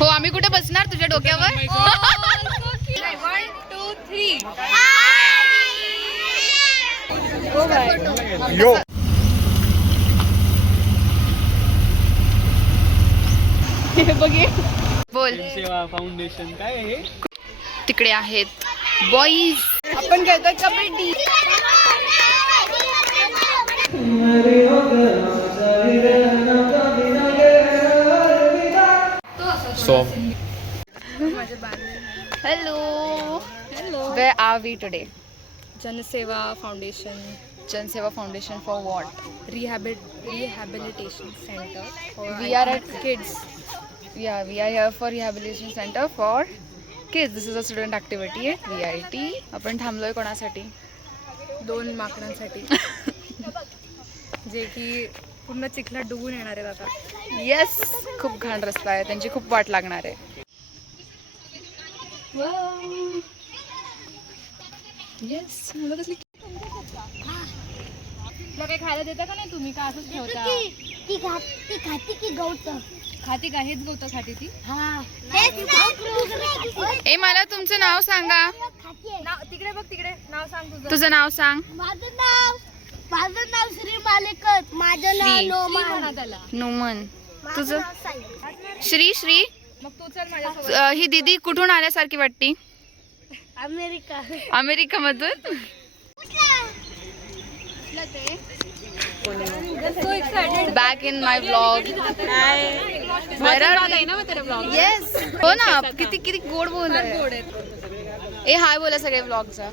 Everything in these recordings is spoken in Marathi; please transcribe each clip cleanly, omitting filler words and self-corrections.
हो आम्ही कुठे बसणार तुझ्या डोक्यावर? 1 2 3 यो बघे बोल. सेवा फाउंडेशन काय आहे? तिकडे आहेत बॉईज. आपण खेळतोय kabaddi. Hello hello. Where are we today? Janseva foundation. Janseva foundation for what? Rehabilitation center for We are at kids. Yeah, we are here for rehabilitation center for kids. This is a student activity at VIT. आपण थांबलोय कोणासाठी? 2 माकडांसाठी जे की पूर्ण चिखलात डुबून येणार आहेत आता. येस, खूप घाण रस्ता आहे, त्यांची खूप वाट लागणार आहे. येस, मला कसली तुला काही खायला देता का नाही तुम्ही? का असंच ठेवता? ती खाती की गवत खाती का? हेच गवतं खाती ती? ए मला तुमचं नाव सांगा. तिकडे बघ, तिकडे नाव सांग तुझं. तुझं नाव सांग. माझं नाव श्री मालेकत. माझं नाव श्री. नोमान. म्हणा त्याला. नुमन. माझं तुझं? नाव साई. श्री. मग तू चल माझ्यासोबत. ही दीदी कुठून आल्यासारखी वाटती? अमेरिका. अमेरिकेमधून. So excited. Back in my vlog. Yes, हो ना. किती किती गोड बोल आहे. ए हाय बोला सगळे व्लॉगचा.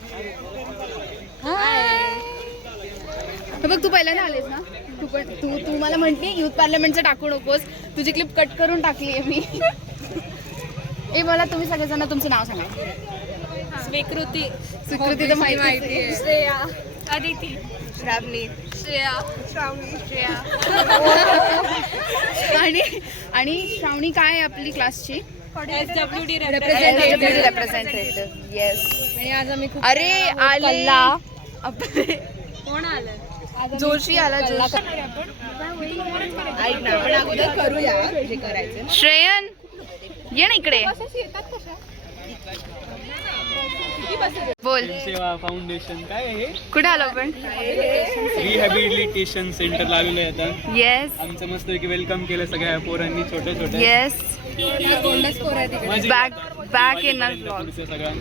बघ तू पहिल्यांदा आलेस ना. तू मला म्हटली युथ पार्लमेंटचं टाकू नकोस. तुझी क्लिप कट करून टाकली आहे मी. ए मला तुम्ही सगळेजण तुमचं नाव सांगा. स्वीकृती. स्वीकृती तर माहिती आहे. श्रेया. अदिती. श्रावणी. श्रेया. आणि श्रावणी काय आहे आपली क्लासची? SWD representative. येस. आणि आज आम्ही खूप अरे आले आपले कोण आलं? जोशी आला. ऐक ना, आपण अगोदर करूया जे करायचं. श्रेयन ये ना इकडे. बोल. सेवा फाउंडेशन काय आहे? कुठे आलो आपण? रिहॅबिलिटेशन सेंटर लागलेलं आहे आता. येस आमचं मस्त वेलकम केलं सगळ्या पोरांनी, छोट्या छोट्या. येस. बॅक इन सगळ्या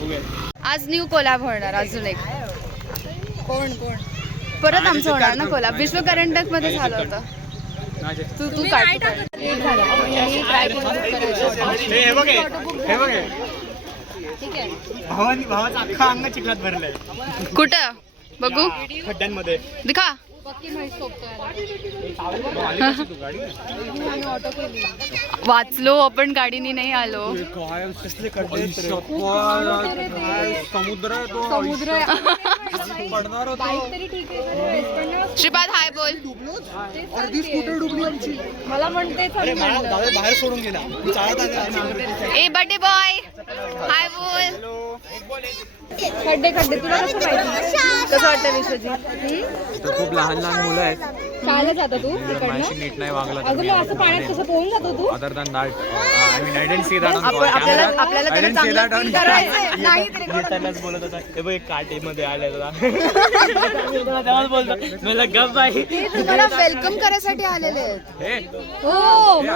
बघूया. आज न्यू कोलॅब होणार. अजून एक कोण परत आमचं होणार ना कोलॅब. विश्व करंटक मध्ये झालं होतं. तू काय भावाचा अख्खा अंग चिखलात भरलाय. कुठं बघू? खड्ड्यांमध्ये. दिखा. वाचलो आपण, गाडीने नाही आलो. श्रीपाद हाय बोल. मला म्हणते बाहेर सोडून गेला. ए बर्थडे बॉय हाय बोल. खड्डे तुला कसं माहिती? कसं वाटतं विश्वजीत? खूप लहान मुलं आहेत. शाळेला जातो तू माझी नीट नाही वागला. अगं मग असं पाण्यात कसं पोहून जातो तू? Other than that I mean I didn't see that on आपल्याला त्याला चांगलं feel करायचंय. नाही तरी त्यांनाच बोलत होता. हे बघ एक काटेमध्ये आले तुला. तेव्हाच बोलतो मला गप बाई. तुला वेलकम करायसाठी आलेले आहेत. हे हो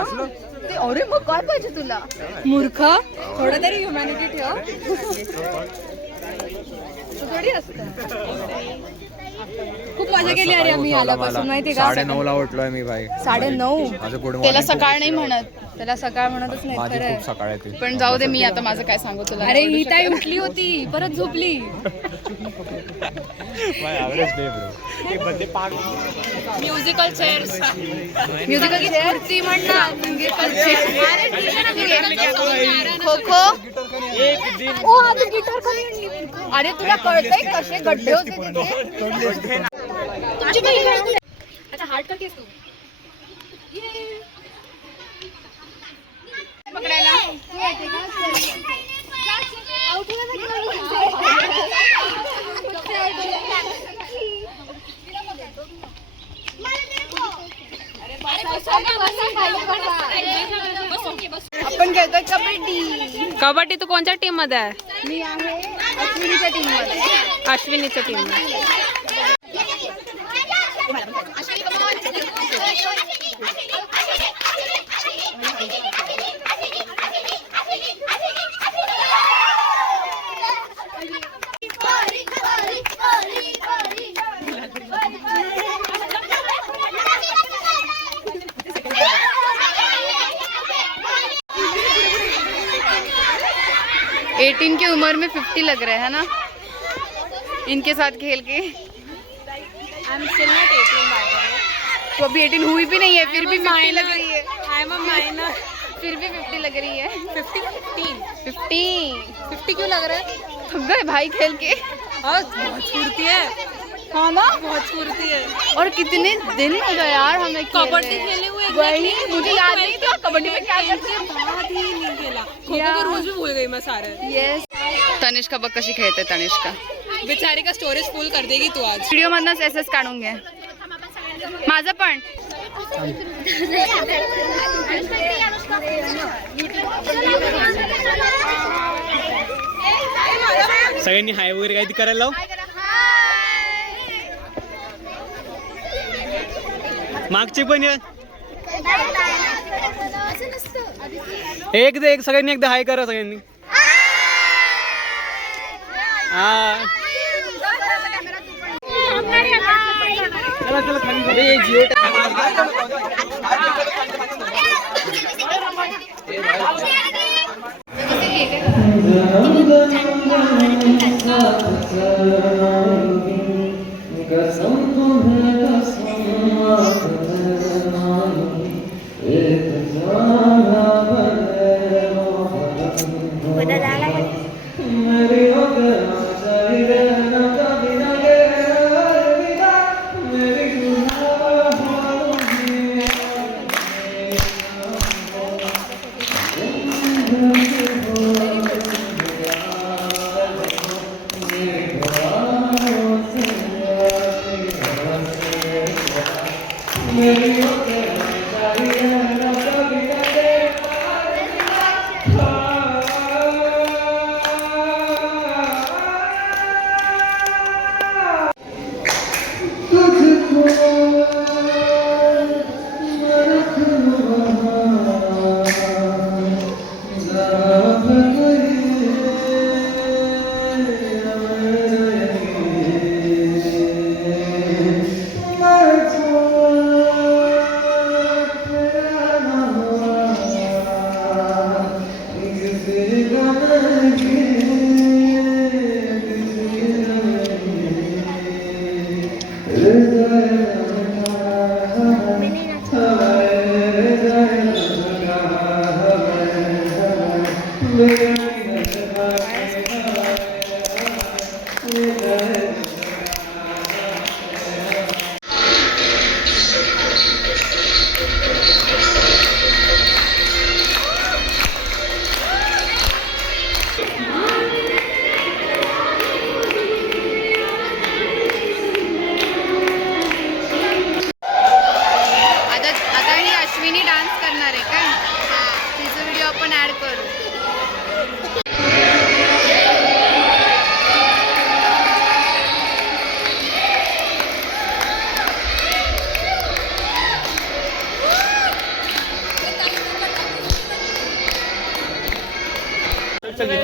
असलो ते. अरे मग काय पाहिजे तुला? मूर्ख. थोडं तरी ह्युमॅनिटी ठेव. थोडी असतं. खूप मजा केली अरे आम्ही आल्यापासून, माहिती का? 9:30ला उठलोय मी भाई. 9:30. माझं गुड त्याला मॉर्निंग. सकाळ नाही म्हणत. त्याला सकाळ म्हणतच नाही. माझी खरं खूप सकाळ येते. पण जाऊ दे, मी आता माझं काय सांगू तुला. अरे ही ताई उठली होती परत झोपली. Average day bro. Musical chairs. Musical chair ती म्हणणार. खो खो. अरे तुला कळतंय कसे गड्डे होते तिथे? अच्छा हार्ट का केस तू पकडायला. आपण खेळतोय कबड्डी. कबड्डी तू कोणत्या टीम मध्ये आहे? मी आहे अश्विनीच्या टीम मध्ये. अश्विनीच्या टीम मध्ये. एटीन की उम्र में 50 लग रहा है ना इनके साथ खेल के. तो अभी 18 हुई भी नहीं है फिर भी 50 लग रही है. फिर भी 50 लग रही है. 50 क्यों लग रहा है? थक गए भाई खेल के. बहुत स्फूर्ति है. हाँ ना. बहुत स्फूर्ति है. और कितने दिन हो गए यार हमें कबड्डी खेले हुए. वही मुझे याद नहीं था कबड्डी में क्या करते हैं. बात ही नहीं खेला. खो खो रोज भी भूल गई मैं सारे. येस. तनिष्का बघ कशी खेळते. तनिष्का बिचारी का स्टोरेज फुल कर देगी तू आज. व्हिडिओ मधनच एसएस काढून घे. माझं पण. सगळ्यांनी हाय वगैरे काही करायला लाव. मागचे पण ये. एक सगळ्यांनी एकदा हाय करा सगळ्यांनी. हा चला खाली. जिओ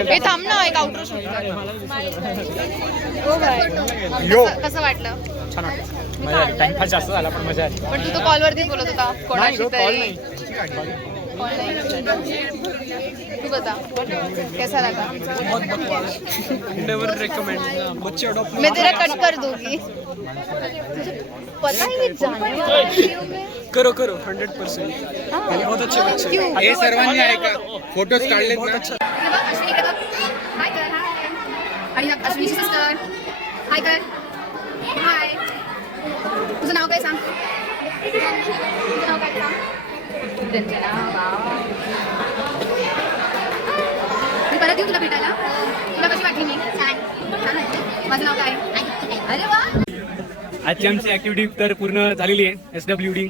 हे थांब ना एक आउटरो शूट कर. कसं वाटलं? छान वाटलं. मजा आली. टाइमपास जास्त झाला पण मजा आली. पण तू तो कॉलवरती बोलत होता कोणाशी तरी. तू बता कैसा लगा? Never recommend. बच्चे अडॉप्ट. मैं तेरा कट कर दूंगी. तुझे पता ही नहीं जाने वाला. करो 100%. बहुत अच्छे बच्चे. हे सर्वांनी ऐका. फोटोज काढलेत ना. हाय कर. आणि अश्विनीची सिस्टर हाय कर. हाय. तुझं नाव काय सांग? तुझं नाव काय सांग? रंजना. मी परत येऊ तुला भेटायला. तुला कशी वाटली मी? छान. माझं नाव काय? अरे वा. आजची आमची ऍक्टिव्हिटी तर पूर्ण झालेली आहे. SWD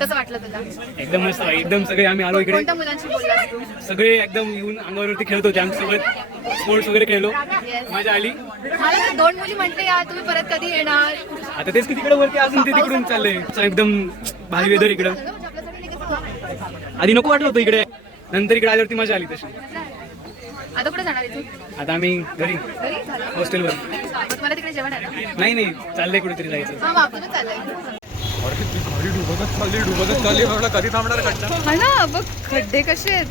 कसं वाटलं तुला? एकदम मस्त आहे. एकदम सगळे आम्ही आलो इकडे, कोणत्या मुलांशी बोललास तू? सगळे एकदम येऊन अंगावरती खेळत होते. आमच्यासोबत स्पोर्ट्स वगैरे खेळलो. मजा आली. मला तर 2 मुली म्हणते यार तुम्ही परत कधी येणार? आता तेच की तिकडे वरती अजून ते तिकडून चाललंय. एकदम भारी वेदर इकडं. आधी नको वाटलं होतं इकडे, नंतर इकडे आल्यावरती मजा आली तशी. आता कुठे जाणार इथून? आता आम्ही घरी घरी झालं? हॉस्टेलवर. मग तुम्हाला तिकडे जेवण आहे ना? नाही चाललंय कुठेतरी जायचं. हा बापूनच चाललंय. डुबतच चालली कधी थांबणार खड्डा. हा ना बघ खड्डे कसे आहेत.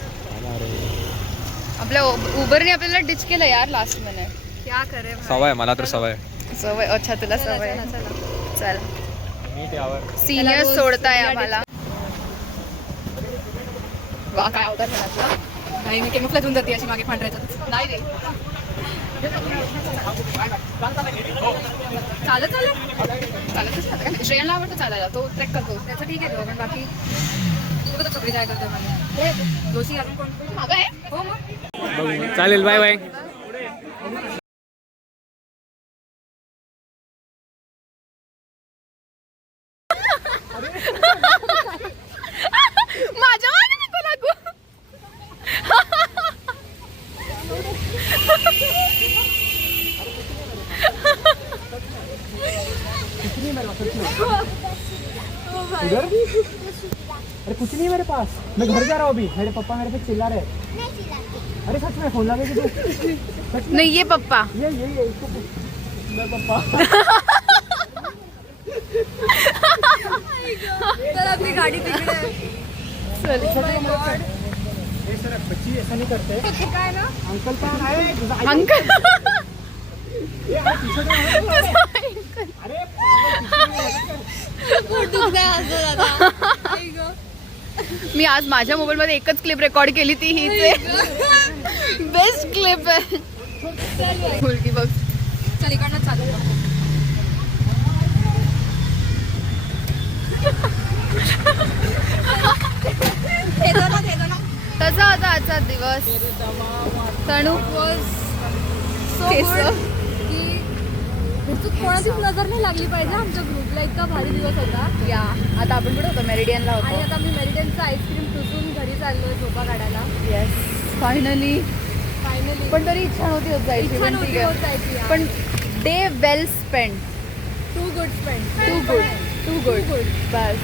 आपल्या उबरने आपल्याला डिच केलं यार लास्ट मिनिट. क्या करे भाई. सवय मला तर सवय. सवय अच्छा तुला सवय. चल मी त्यावर सिनियर सोडताय आम्हाला. वा काय अवतार झाला तुला. नाही मी केमिकला घेऊन जाते अशी मागे पांढऱ्याचं. नाही रे चालत चालत चालतच राहतं का? श्रेयांना आवडतं चालायला, तो ट्रेक करतो. त्याचं ठीक आहे पण बाकी तू कसं सगळी काय करतो मला दोषी अजून कोण मागं आहे. हो मग बघू. चालेल, बाय बाय. माझ्या मागे नको लागू. अरे कुछ नहीं मेरे पास, मैं घर जा रहा हूँ अभी. मेरे पापा मेरे पे चिल्ला रहे. अरे सच में फोन लगे तू. नाही ये पप्पा. ये इसको मैं पापा. तर आपली गाडी तिकडे आहे. बच्ची ऐसा नहीं करते. ते काय ना अंकल का है. अंकल मी आज माझ्या मोबाईल मध्ये एकच क्लिप रेकॉर्ड केली ती हीच आहे. बेस्ट क्लिप आहे. मुलगी बघ. चल इकडनं चालू कसा होता आजचा दिवस तणू? केस कोणाचीच नजर नाही लागली पाहिजे आमच्या ग्रुपला. इतका भारी दिवस होता. या आता आपण कुठे होतो? मेरिडियनला आणि होतो. आता मी मेरिडियनचं आईस्क्रीम टुसून घरी चाललोय झोपा काढायला. Yes finally. फायनली पण तरी इच्छा नव्हती होत जायची. पण ठीक आहे. पण day well spend. Too good स्पेंड. टू गुड बस.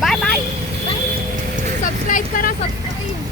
Bye bye. सबस्क्राईब करा. सबस्क्राईब